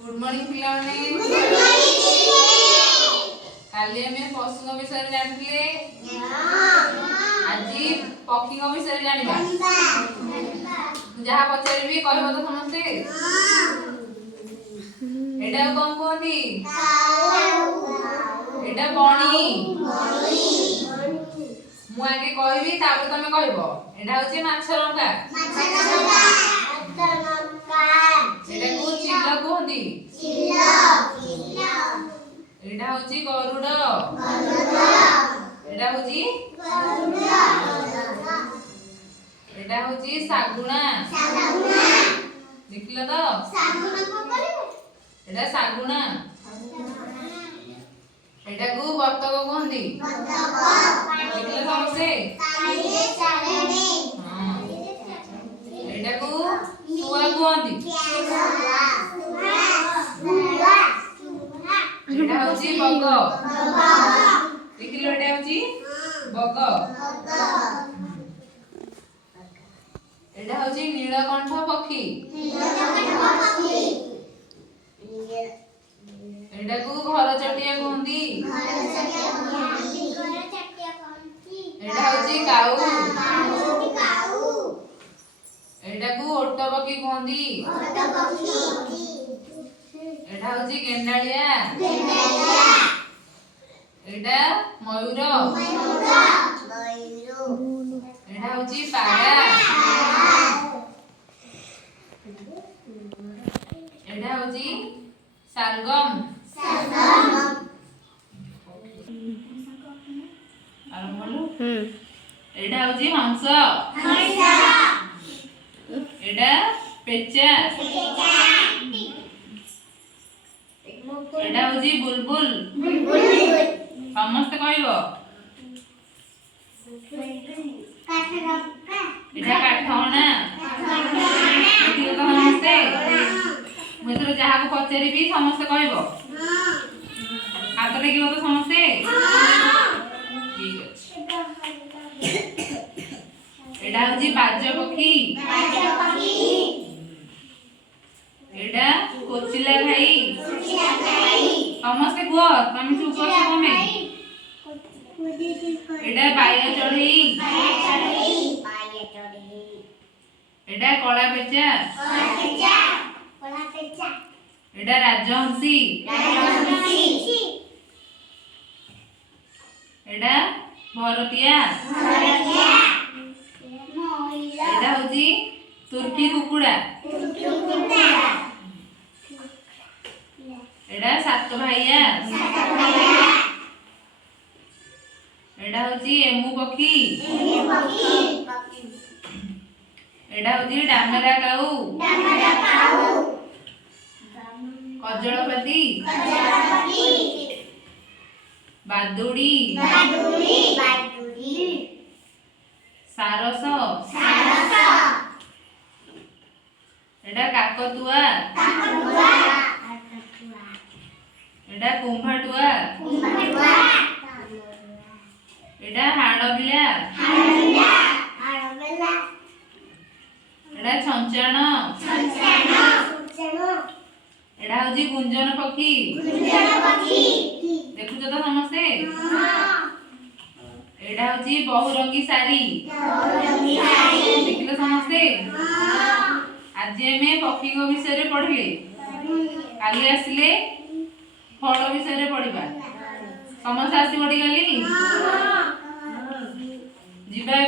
good morning पिलाने काली आमे पशु विषय जानथिले आज पक्षी विषय जानिबा जहा पचारिबी कहबो तो समझते एटा कोन कोनी एटा बणी मु आगे कहबी तापर तमे कहबो एटा होची माछरंगा एटा को चिल्ला कहंदी एटा होची गरुड़ एटा होची एटा होची सागुणा देखिला तो एटा सागुणा एटा को बतक कहंदी देखिला समझे एटा को सुआ कहंदी एटा होची बग देखिलो एटा होची बग एटा होची नीलकंठ पक्षी एटा को घर चटिया कहंदी एटा होची काऊ एटा को ओट पक्षी कहंदी एटा होची गेंडालिया एटा मयूर एटा होची पारा एटा होची सालगम एटा होची हंस एटा पेचा एटा होची बुलबुल समस्त कहबो एटा काठहणा देखिलो तो समस्ते मुझे जहा को पचारिबी समस्त कहबो हाथ देखिलो तो समस्ते ठीक अछि एटा होची बाज पक्षी एटा कोचिला भाई समस्ते कुह तमे चुप कर तमे एटा बाया चढ़ई एटा कला पेचा एटा राजहंसी एटा भरतिया एटा होची तुर्की कुकुड़ा एटा सात भाइया एटा होची एमु पक्षी एटा होची डामरा काऊ कजलपाती बादुड़ी सारस एटा काकतुआ एटा कुंभाटुआ एटा हाड़बिला एटा छंचाण एटा होची गुंजन पक्षी देखुछ तो समस्ते एटा होची बहुरंगी सारी देखिलो समस्ते आज आमे पक्षी विषय पढ़िले काली आसिले फल विषय पढ़िबा समस्त आसी पड़ी गली जीवा